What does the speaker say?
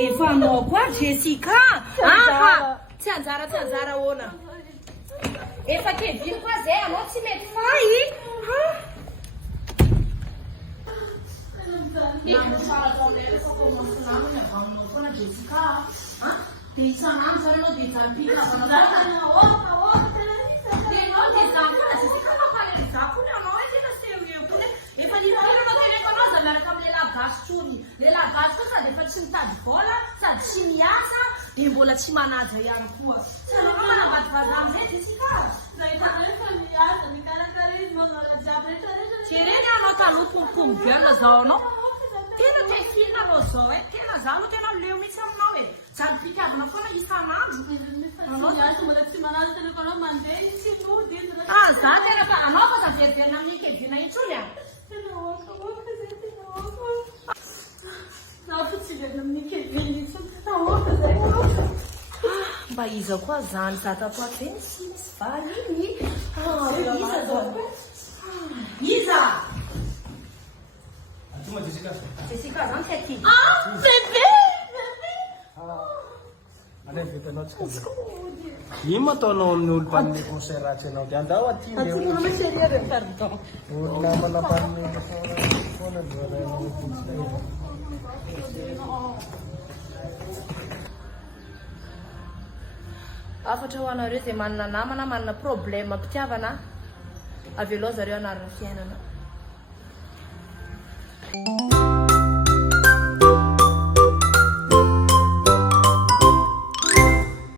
efa anao koa Jessica. Aha, tsy anjara hoana. Efa keviny koa zay anao tsy mety fay. Dia isan'andro zany anao dia hijalopika efa nitolana teneko anao za miaraka amin'ny lehilahy gasy trony. Lehilahy gasy koa sady efa tsy mitady vola sady tsy miasa dia mbola tsy manaja ihany koa. Tsy anao koa manambadivaza amin'izay Jessica. Jereny anao taloha pompom girl zao anao. Tena te hihina anao zao e. Tena zaho aloha tena leo mihitsy aminao e. Zany mpikavina foana isan'andro. Za tena fa anao fa taveriverina amin'ny kevina intsony a. Mba iza koa zany tatako teny sy misy valy iny. Iza zao. Iza. Jessica zany ty aty. Bébé. Alay vitanao tsika. Ino ma ataonao amin'ny olo mpanome conseil ratsy anao dia andao aty olona manampanome foana Afatra ho anareo zay manana namana, manana problème mpitiavana, avy aloha zareo anarana fiainana.